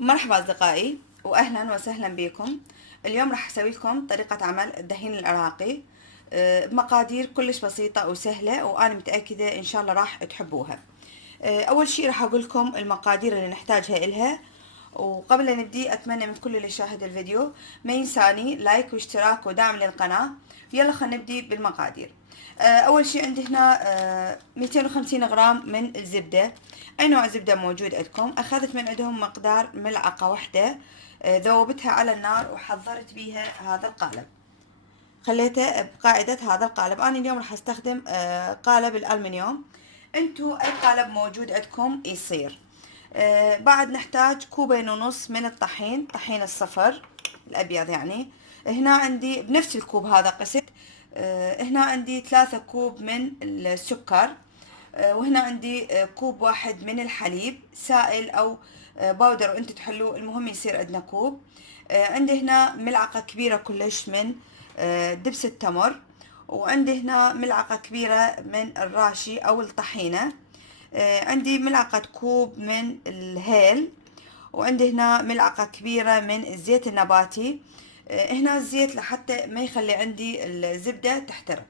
مرحبا أصدقائي وأهلا وسهلا بكم. اليوم راح أسوي لكم طريقة عمل الدهين العراقي بمقادير كلش بسيطة وسهلة، وأنا متأكدة إن شاء الله راح تحبوها. أول شي راح أقول لكم المقادير اللي نحتاجها إلها، وقبل لا نبدي أتمنى من كل اللي يشاهد الفيديو ما ينساني لايك واشتراك ودعم للقناة. يلا خلينا نبدي بالمقادير. أول شي عندي هنا 250 غرام من الزبدة. أي نوع زبدة موجود عندكم. أخذت من عندهم مقدار ملعقة واحدة، ذوبتها على النار وحضرت بيها هذا القالب. خليته بقاعدة هذا القالب. أنا اليوم راح أستخدم قالب الألمنيوم. انتو أي قالب موجود عندكم يصير. بعد نحتاج كوبين ونص من الطحين، طحين الصفر الأبيض يعني. هنا عندي بنفس الكوب هذا قست. هنا عندي 3 كوب من السكر. وهنا عندي كوب واحد من الحليب سائل أو باودر، وانتو تحلوه، المهم يصير عندنا كوب. عندي هنا ملعقة كبيرة كلش من دبس التمر. وعندي هنا ملعقة كبيرة من الراشي أو الطحينة. عندي ملعقة كوب من الهيل. وعندي هنا ملعقة كبيرة من الزيت النباتي. هنا الزيت لحتى ما يخلي عندي الزبدة تحترق.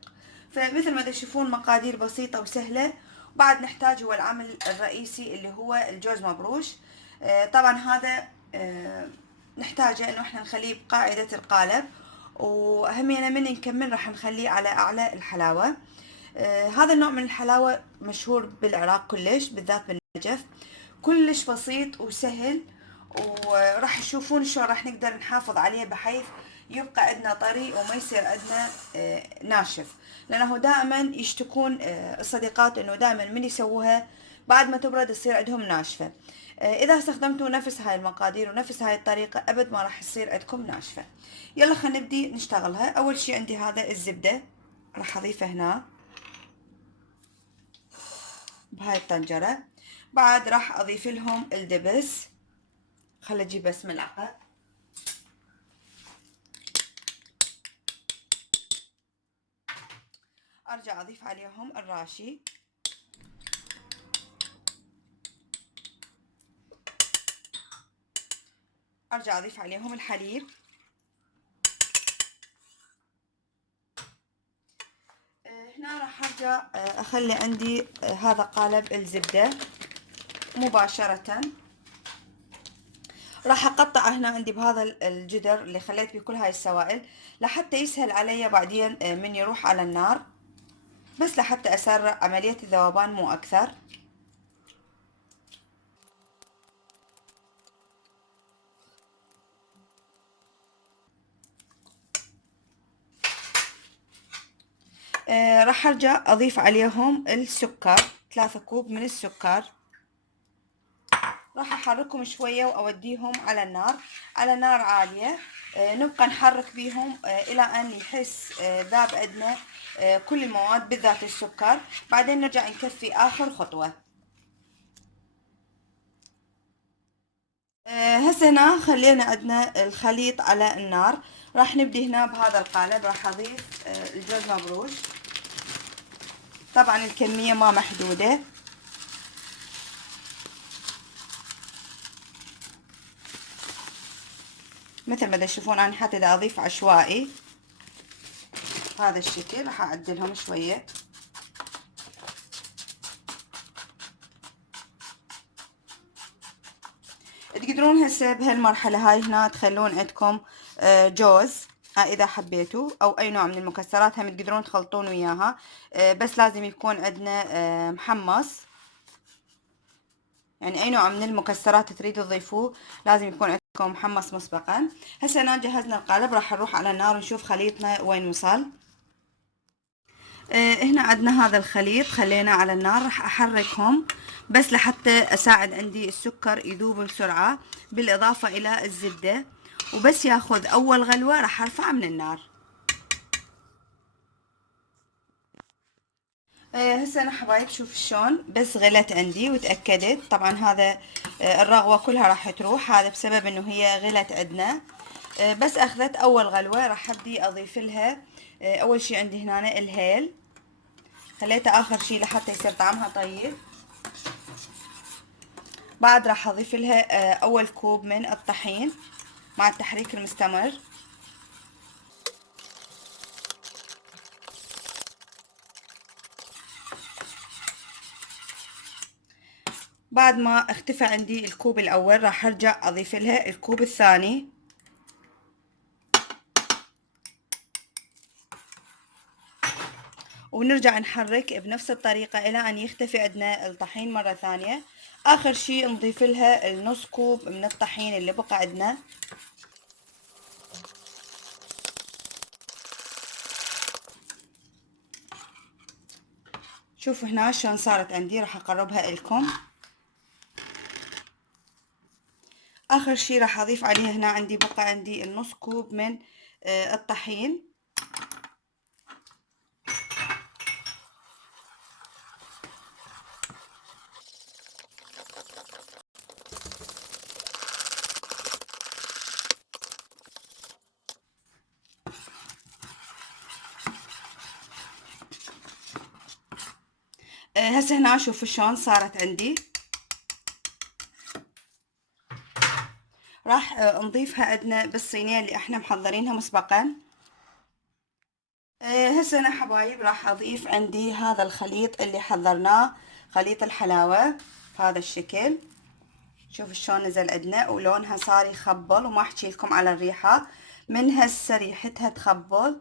فمثل ما تشوفون مقادير بسيطة وسهلة. بعد نحتاج هو العامل الرئيسي اللي هو الجوز مبروش. طبعا هذا نحتاجه انه احنا نخليه بقاعدة القالب، وهمينا من نكمل راح نخليه على اعلى الحلاوة. هذا النوع من الحلاوة مشهور بالعراق كلش، بالذات بالنجف. كلش بسيط وسهل، وراح تشوفون شلون راح نقدر نحافظ عليه بحيث يبقى عندنا طري وما يصير عندنا ناشف. لانه دائما يشتكون الصديقات انه دائما من يسووها بعد ما تبرد تصير عندهم ناشفة. اذا استخدمتوا نفس هاي المقادير ونفس هاي الطريقة ابد ما راح تصير عندكم ناشفة. يلا خلينا نبدي نشتغلها. اول شي عندي هذا الزبدة راح اضيفه هنا بهاي الطنجرة. بعد راح اضيف لهم الدبس. خل اجيب بس ملعقة. ارجع اضيف عليهم الراشي. ارجع اضيف عليهم الحليب. هنا راح ارجع اخلي عندي هذا قالب الزبدة مباشرة. راح اقطعه هنا عندي بهذا الجدر اللي خليت بيه كل هاي السوائل، لحتى يسهل علي بعدين من يروح على النار، بس لحتى اسرع عملية الذوبان مو اكثر. راح ارجع اضيف عليهم السكر، 3 كوب من السكر. راح احركهم شوية واوديهم على النار، على نار عالية. نبقى نحرك بيهم الى ان يحس ذاب عندنا كل المواد بالذات السكر. بعدين نرجع نكفي اخر خطوة. هسه هنا خلينا عندنا الخليط على النار. راح نبدي هنا بهذا القالب. راح اضيف الجوز مبروش. طبعا الكمية ما محدودة. مثل ما تشوفون انا حتى دا اضيف عشوائي هذا الشكل. راح اعدلهم شوية. تقدرون هسه بهالمرحلة هاي هنا تخلون عندكم جوز اذا حبيتوا، او اي نوع من المكسرات هم تقدرون تخلطون وياها. بس لازم يكون عندنا محمص. يعني اي نوع من المكسرات تريدوا تضيفوه لازم يكون عندكم محمص مسبقا. هسه انا جهزنا القالب. راح نروح على النار ونشوف خليطنا وين وصل. هنا عندنا هذا الخليط خلينا على النار. راح احركهم بس لحتى اساعد عندي السكر يذوب بسرعة، بالاضافة الى الزبدة. وبس ياخذ اول غلوة راح ارفعه من النار. هسه انا حبايب شوف شلون بس غلت عندي وتأكدت. طبعا هذا الرغوة كلها راح تروح، هذا بسبب انه هي غلت عندنا. بس اخذت اول غلوة. راح ابدي اضيف لها اول شي عندي هنا الهيل. خليته اخر شي لحتى يصير طعمها طيب. بعد راح اضيف لها اول كوب من الطحين مع التحريك المستمر. بعد ما اختفى عندي الكوب الاول راح ارجع اضيف لها الكوب الثاني، ونرجع نحرك بنفس الطريقة الى ان يختفي عندنا الطحين مرة ثانية. اخر شي نضيف لها النص كوب من الطحين اللي بقى عندنا. شوفوا هنا شلون صارت عندي، راح اقربها لكم. اخر شي راح اضيف عليها هنا عندي بقى عندي النص كوب من الطحين. هسه هنا شوفوا شلون صارت عندي. راح نضيفها عندنا بالصينية اللي احنا محضرينها مسبقا. هسه انا حبايب راح اضيف عندي هذا الخليط اللي حضرناه، خليط الحلاوة بهذا الشكل. شوفوا شلون نزل عندنا ولونها صار يخبل، وما احكي لكم على الريحة، من هسه ريحتها تخبل.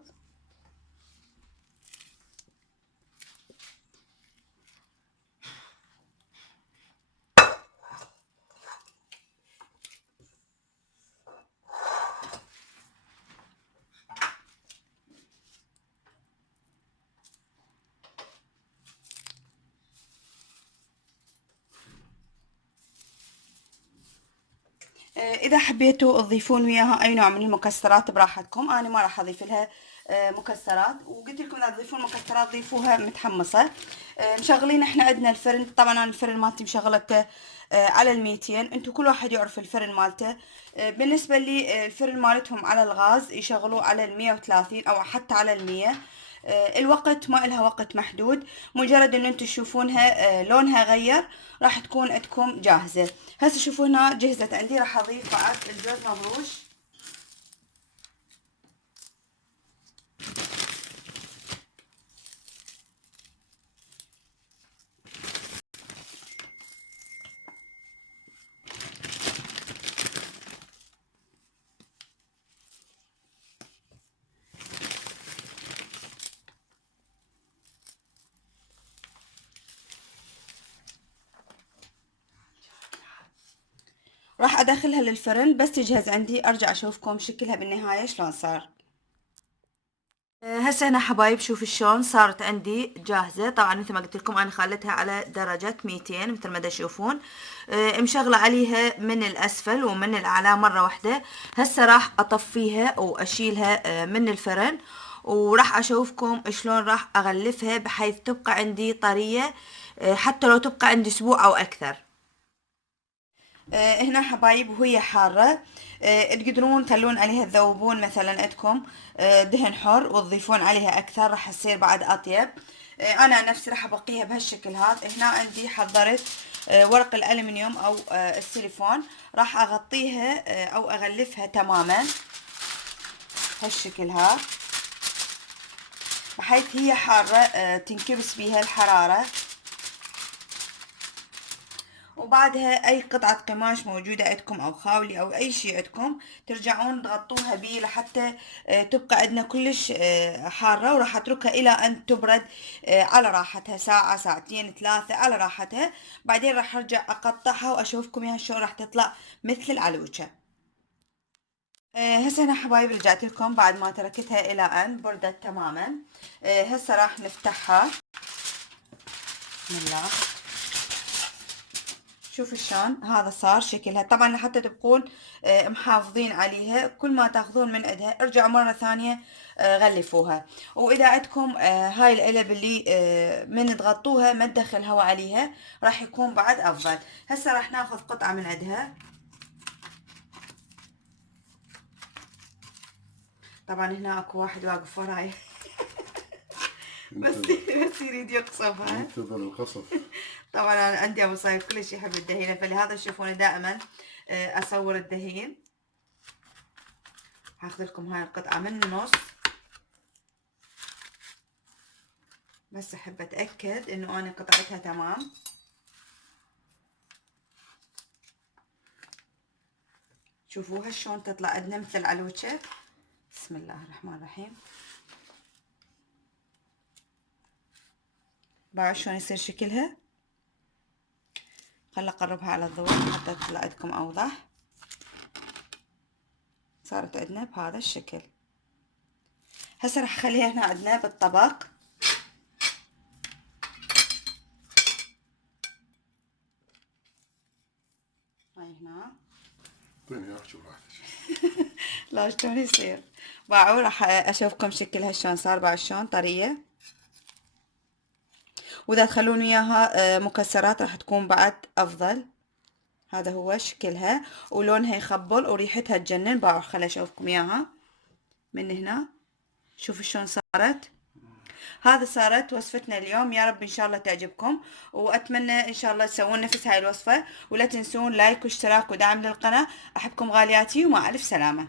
اذا حبيتوا تضيفون وياها اي نوع من المكسرات براحتكم، انا ما راح اضيف لها مكسرات، وقلت لكم اذا تضيفون مكسرات ضيفوها متحمصه. مشغلين احنا عندنا الفرن، طبعا انا الفرن مالتي مشغلته على ال200. انتم كل واحد يعرف الفرن مالته. بالنسبه لي الفرن مالتهم على الغاز يشغلوه على ال130 او حتى على ال100. الوقت ما إلها وقت محدود، مجرد ان انتم تشوفونها لونها غير راح تكون عندكم جاهزة. هسه شوفوا هنا جهزت عندي. راح اضيف بعد الجوز مبروش. راح ادخلها للفرن، بس تجهز عندي ارجع اشوفكم شكلها بالنهاية شلون صار. هسه هنا حبايب شوفوا شلون صارت عندي جاهزة. طبعا مثل ما قلت لكم انا خليتها على درجة 200 مثل ما تشوفون. مشغلة عليها من الاسفل ومن الاعلى مرة واحدة. هسه راح اطفيها واشيلها من الفرن، وراح اشوفكم شلون راح اغلفها بحيث تبقى عندي طرية، حتى لو تبقى عندي اسبوع او اكثر. هنا حبايب وهي حارة تقدرون تخلون عليها تذوبون مثلا عندكم دهن حر وتضيفون عليها اكثر راح تصير بعد اطيب. انا نفسي راح ابقيها بهالشكل هذا. هنا عندي حضرت ورق الالمنيوم او السيليفون، راح اغطيها او اغلفها تماما هالشكل هذا، بحيث هي حارة تنكبس بيها الحرارة. وبعدها اي قطعة قماش موجودة عندكم او خاولي او اي شي عندكم ترجعون تغطوها بيه لحتى تبقى عندنا كلش حارة، وراح اتركها الى ان تبرد على راحتها ساعة ساعتين 3 على راحتها. بعدين راح ارجع اقطعها واشوفكم اياها شلون راح تطلع مثل العلوشة. هسه انا حبايب رجعت لكم بعد ما تركتها الى ان بردت تماما. هسه راح نفتحها. بسم الله. شوفوا شلون هذا صار شكلها. طبعا لحتى تبقون محافظين عليها، كل ما تاخذون من عندها ارجعوا مرة ثانية غلفوها. واذا عندكم هاي العلب اللي من تغطوها ما تدخل هواء عليها راح يكون بعد افضل. هسه راح ناخذ قطعة من عندها. طبعا هنا اكو واحد واقف وراي بس يريد يقصفها. ينتظر القصف. طبعا انا عندي ابو صايب كلش يحب الدهينه، فلهذا تشوفوني دائما اصور الدهين. هاخذ لكم هاي القطعه من النص، بس احب اتاكد انه انا قطعتها تمام. شوفوها شلون تطلع عندنا مثل العلوشة. بسم الله الرحمن الرحيم. بعرف شلون يصير شكلها. خل اقربها على الضوء حتى تطلع عندكم اوضح. صارت عندنا بهذا الشكل. هسه راح اخليها هنا عندنا بالطبق. هاي هنا. طيني اياها شوف راحتك. لا شلون يصير. باعوا راح اشوفكم شكلها شلون صار، بعد شلون طرية. واذا تخلون وياها مكسرات راح تكون بعد افضل. هذا هو شكلها ولونها يخبل وريحتها تجنن. باعوا خل اشوفكم اياها من هنا. شوفوا شلون صارت. هذا صارت وصفتنا اليوم. يا رب ان شاء الله تعجبكم، واتمنى ان شاء الله تسوون نفس هاي الوصفة. ولا تنسون لايك واشتراك ودعم للقناة. احبكم غالياتي ومع الف سلامة.